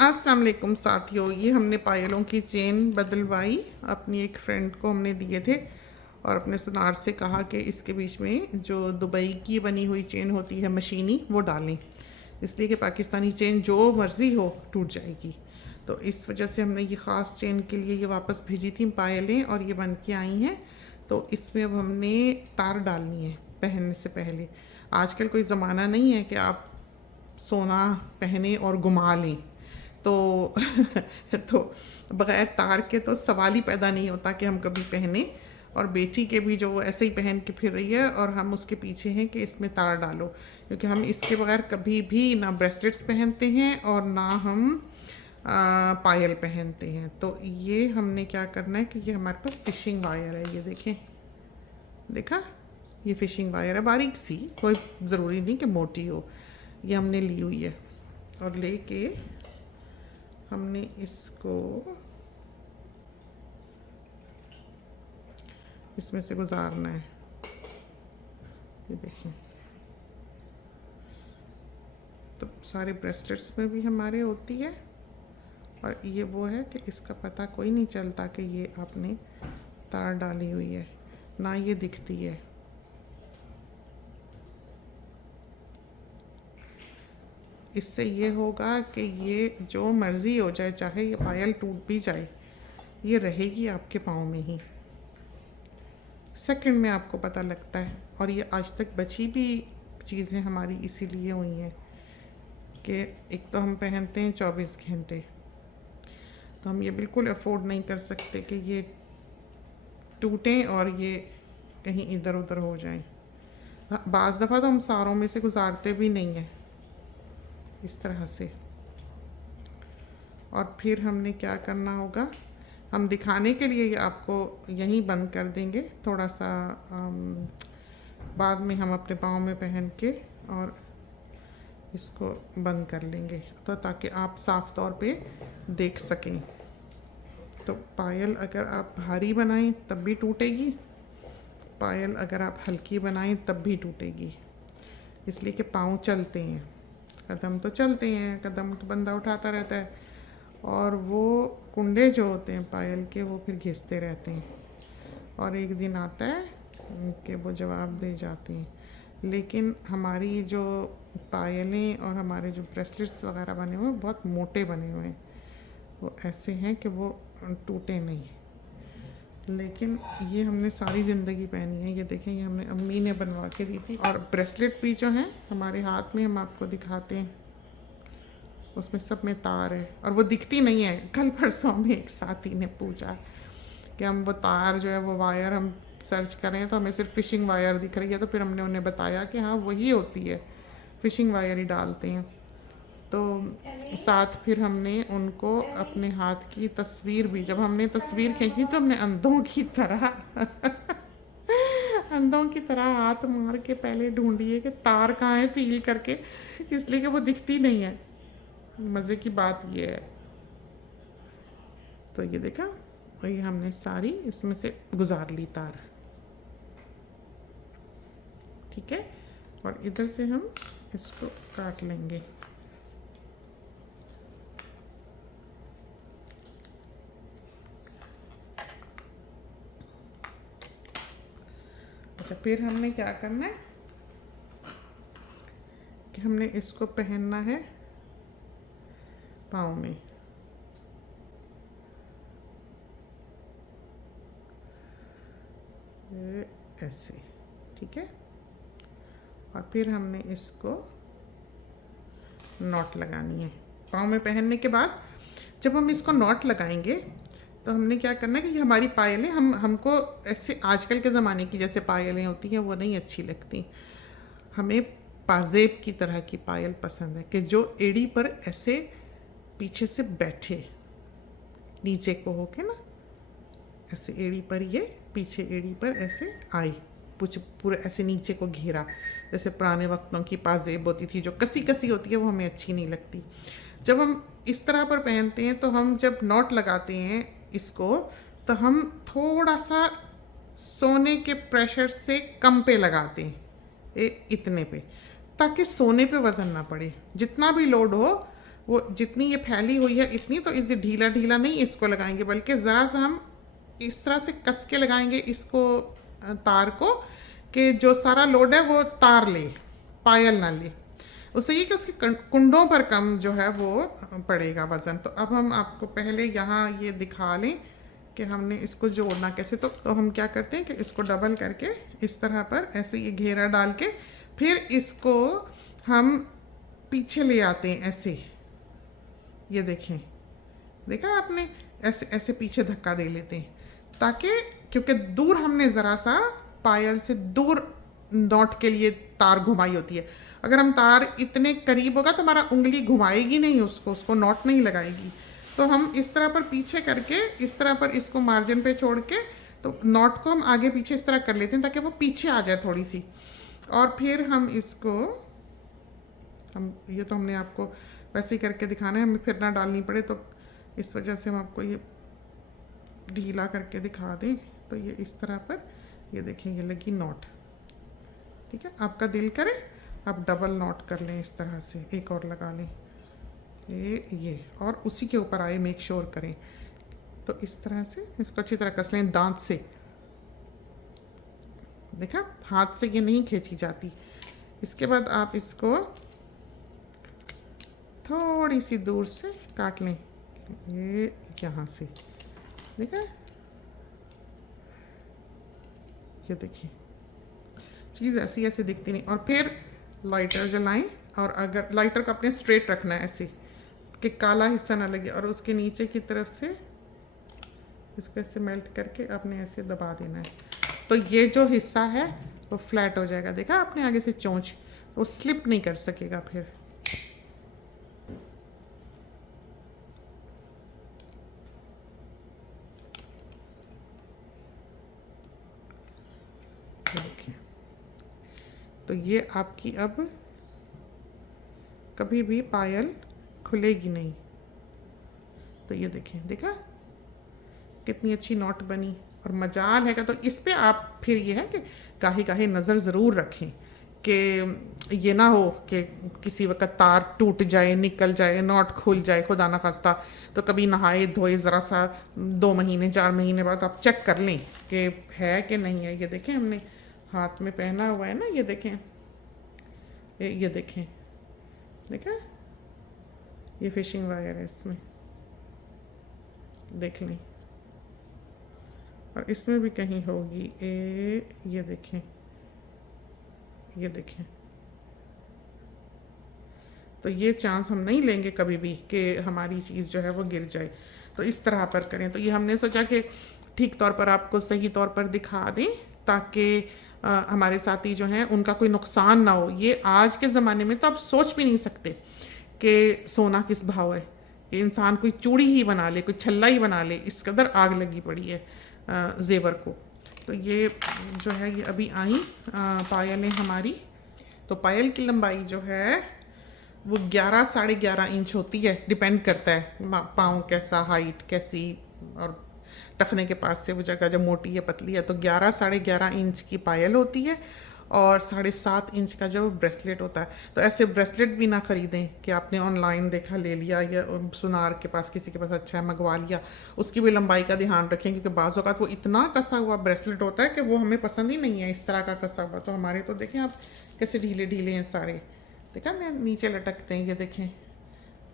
अस्सलाम वालेकुम साथियों, ये हमने पायलों की चेन बदलवाई। अपनी एक फ्रेंड को हमने दिए थे और अपने सुनार से कहा कि इसके बीच में जो दुबई की बनी हुई चेन होती है मशीनी, वो डालें, इसलिए कि पाकिस्तानी चेन जो मर्ज़ी हो टूट जाएगी। तो इस वजह से हमने ये ख़ास चेन के लिए ये वापस भेजी थी पायलें और ये बन के आई हैं। तो इसमें अब हमने तार डालनी है पहनने से पहले। आजकल कोई ज़माना नहीं है कि आप सोना पहने और घुमा लें, तो तो बग़ैर तार के तो सवाल ही पैदा नहीं होता कि हम कभी पहने। और बेटी के भी जो वो ऐसे ही पहन के फिर रही है और हम उसके पीछे हैं कि इसमें तार डालो, क्योंकि हम इसके बगैर कभी भी ना ब्रेसलेट्स पहनते हैं और ना हम पायल पहनते हैं। तो ये हमने क्या करना है कि ये हमारे पास फ़िशिंग वायर है, ये देखें, देखा, ये फ़िशिंग वायर है, बारीक सी, कोई ज़रूरी नहीं कि मोटी हो। ये हमने ली हुई है और लेके हमने इसको इसमें से गुजारना है। ये देखिए, तो सारे ब्रेसलेट्स में भी हमारे होती है और ये वो है कि इसका पता कोई नहीं चलता कि ये आपने तार डाली हुई है, ना ये दिखती है। इससे ये होगा कि ये जो मर्ज़ी हो जाए, चाहे ये पायल टूट भी जाए, ये रहेगी आपके पाँव में ही, सेकंड में आपको पता लगता है। और ये आज तक बची भी चीज़ें हमारी इसीलिए हुई हैं कि एक तो हम पहनते हैं 24 घंटे, तो हम ये बिल्कुल अफोर्ड नहीं कर सकते कि ये टूटें और ये कहीं इधर उधर हो जाएं। बाज़ दफ़ा तो हम सारों में से गुजारते भी नहीं हैं इस तरह से। और फिर हमने क्या करना होगा, हम दिखाने के लिए ये आपको यहीं बंद कर देंगे, थोड़ा सा बाद में हम अपने पाँव में पहन के और इसको बंद कर लेंगे, तो ताकि आप साफ़ तौर पे देख सकें। तो पायल अगर आप भारी बनाएं तब भी टूटेगी, पायल अगर आप हल्की बनाएं तब भी टूटेगी, इसलिए कि पाँव चलते हैं, कदम तो चलते हैं, कदम तो बंदा उठाता रहता है और वो कुंडे जो होते हैं पायल के वो फिर घिसते रहते हैं और एक दिन आता है कि वो जवाब दे जाते हैं। लेकिन हमारी जो पायलें और हमारे जो ब्रेसलेट्स वगैरह बने हुए हैं बहुत मोटे बने हुए हैं, वो ऐसे हैं कि वो टूटे नहीं। लेकिन ये हमने सारी ज़िंदगी पहनी है। ये देखें, ये हमने अम्मी ने बनवा के दी थी। और ब्रेसलेट भी जो हैं हमारे हाथ में, हम आपको दिखाते हैं, उसमें सब में तार है और वो दिखती नहीं है। कल परसों में एक साथी ने पूछा कि हम वो तार जो है वो वायर हम सर्च करें तो हमें सिर्फ फ़िशिंग वायर दिख रही है। तो फिर हमने उन्हें बताया कि हाँ वही होती है, फ़िशिंग वायर ही डालते हैं। तो साथ फिर हमने उनको अपने हाथ की तस्वीर भी, जब हमने तस्वीर खींची तो हमने अंधों की तरह अंधों की तरह हाथ मार के पहले ढूंढी है कि तार कहाँ है, फील करके, इसलिए कि वो दिखती नहीं है। मज़े की बात ये है। तो ये देखा, और ये हमने सारी इसमें से गुजार ली तार, ठीक है। और इधर से हम इसको काट लेंगे। अच्छा, फिर हमने क्या करना है कि हमने इसको पहनना है पाँव में। ऐसे, ठीक है। और फिर हमने इसको नॉट लगानी है पाँव में पहनने के बाद। जब हम इसको नॉट लगाएंगे तो हमने क्या करना है कि ये हमारी पायलें, हमको ऐसे आजकल के ज़माने की जैसे पायलें होती हैं वो नहीं अच्छी लगती। हमें पाजेब की तरह की पायल पसंद है कि जो एड़ी पर ऐसे पीछे से बैठे, नीचे को होके ना, ऐसे एड़ी पर, ये पीछे एड़ी पर ऐसे आए, कुछ पूरा ऐसे नीचे को घेरा, जैसे पुराने वक्तों की पाजेब होती थी जो कसी कसी होती है, वो हमें अच्छी नहीं लगती। जब हम इस तरह पर पहनते हैं तो हम जब नॉट लगाते हैं इसको, तो हम थोड़ा सा सोने के प्रेशर से कम पे लगाते हैं, इतने पे, ताकि सोने पे वज़न ना पड़े। जितना भी लोड हो वो जितनी ये फैली हुई है इतनी, तो इस ढीला ढीला नहीं इसको लगाएंगे, बल्कि ज़रा सा हम इस तरह से कस के लगाएंगे इसको, तार को, कि जो सारा लोड है वो तार ले, पायल ना ले। उससे ये कि उसके कुंडों पर कम जो है वो पड़ेगा वज़न। तो अब हम आपको पहले यहाँ ये दिखा लें कि हमने इसको जोड़ना कैसे। तो हम क्या करते हैं कि इसको डबल करके इस तरह पर ऐसे ये घेरा डाल के फिर इसको हम पीछे ले आते हैं ऐसे, ये देखें, देखा आपने, ऐसे ऐसे पीछे धक्का दे लेते हैं, ताकि क्योंकि दूर हमने ज़रा सा पायल से दूर नॉट के लिए तार घुमाई होती है। अगर हम तार इतने करीब होगा तो हमारा उंगली घुमाएगी नहीं उसको नॉट नहीं लगाएगी। तो हम इस तरह पर पीछे करके इस तरह पर इसको मार्जिन पे छोड़ के तो नॉट को हम आगे पीछे इस तरह कर लेते हैं ताकि वो पीछे आ जाए थोड़ी सी। और फिर हम इसको ये तो हमने आपको वैसे ही करके दिखाना है, हमें फिर ना डालनी पड़े, तो इस वजह से हम आपको ये ढीला करके दिखा दें। तो ये इस तरह पर ये देखें, ये लगी नॉट, ठीक है। आपका दिल करे आप डबल नॉट कर लें इस तरह से, एक और लगा लें, ये और उसी के ऊपर आए, मेक श्योर करें। तो इस तरह से इसको अच्छी तरह कस लें दांत से, देखा हाथ से ये नहीं खींची जाती। इसके बाद आप इसको थोड़ी सी दूर से काट लें, ये यहाँ से, देखा, ये देखिए चीज़ ऐसी ऐसे दिखती नहीं। और फिर लाइटर जलाएं, और अगर लाइटर को अपने स्ट्रेट रखना है ऐसे कि काला हिस्सा ना लगे, और उसके नीचे की तरफ से इसको ऐसे मेल्ट करके आपने ऐसे दबा देना है, तो ये जो हिस्सा है वो फ्लैट हो जाएगा। देखा आपने आगे से चोंच, वो स्लिप नहीं कर सकेगा फिर। देखिए, तो ये आपकी अब कभी भी पायल खुलेगी नहीं। तो ये देखें, देखा कितनी अच्छी नॉट बनी। और मजाल है तो इस पे आप फिर ये है कि काहे काहे नज़र ज़रूर रखें कि ये ना हो कि किसी वक्त तार टूट जाए, निकल जाए, नॉट खुल जाए, खुदा ना खास्ता। तो कभी नहाए धोए ज़रा सा 2 महीने 4 महीने बाद आप चेक कर लें कि है कि नहीं है। ये देखें हमने हाथ में पहना हुआ है ना, ये देखें, ये देखें, देखा ये फिशिंग वायर है, इसमें देख लें, और इसमें भी कहीं होगी, ये देखें, ये देखें। तो ये चांस हम नहीं लेंगे कभी भी कि हमारी चीज़ जो है वो गिर जाए। तो इस तरह पर करें। तो ये हमने सोचा कि ठीक तौर पर आपको सही तौर पर दिखा दें, ताकि हमारे साथी जो हैं उनका कोई नुकसान ना हो। ये आज के ज़माने में तो आप सोच भी नहीं सकते कि सोना किस भाव है, कि इंसान कोई चूड़ी ही बना ले, कोई छल्ला ही बना ले, इस कदर आग लगी पड़ी है जेवर को। तो ये जो है ये अभी आई पायल है हमारी। तो पायल की लंबाई जो है वो 11 साढ़े 11 इंच होती है, डिपेंड करता है पाँव कैसा, हाइट कैसी, और टखने के पास से वो जगह जब मोटी है पतली है। तो 11 साढ़े 11 इंच की पायल होती है, और 7.5 इंच का जो ब्रेसलेट होता है। तो ऐसे ब्रेसलेट भी ना ख़रीदें कि आपने ऑनलाइन देखा ले लिया, या सुनार के पास किसी के पास अच्छा है मंगवा लिया। उसकी भी लंबाई का ध्यान रखें, क्योंकि बाज़ औक़ात वो इतना कसा हुआ ब्रेसलेट होता है कि वो हमें पसंद ही नहीं है इस तरह का कसा हुआ। तो हमारे तो देखें आप कैसे ढीले ढीले हैं सारे, देखा ना नीचे लटकते हैं, ये देखें।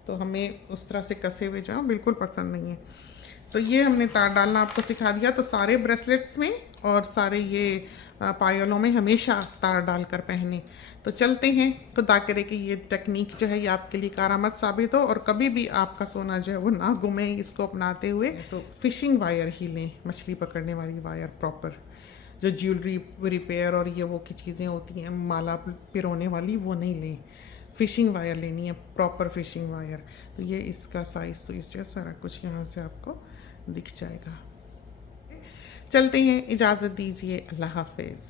तो हमें उस तरह से कसे हुए जो हैं बिल्कुल पसंद नहीं है। तो ये हमने तार डालना आपको सिखा दिया। तो सारे ब्रेसलेट्स में और सारे ये पायलों में हमेशा तार डालकर पहने। तो चलते हैं, खुदा करे कि ये टेक्निक जो है ये आपके लिए कारआमद साबित हो, और कभी भी आपका सोना जो है वो ना गुमे इसको अपनाते हुए। तो फिशिंग वायर ही लें, मछली पकड़ने वाली वायर प्रॉपर, जो ज्वेलरी रिपेयर और ये वो की चीज़ें होती हैं माला पिरोने वाली, वो नहीं लें। फ़िशिंग वायर लेनी है, प्रॉपर फ़िशिंग वायर। तो ये इसका साइज़ सुइज़ जो है सारा कुछ यहाँ से आपको दिख जाएगा। चलते हैं, इजाज़त दीजिए, अल्लाह हाफिज़।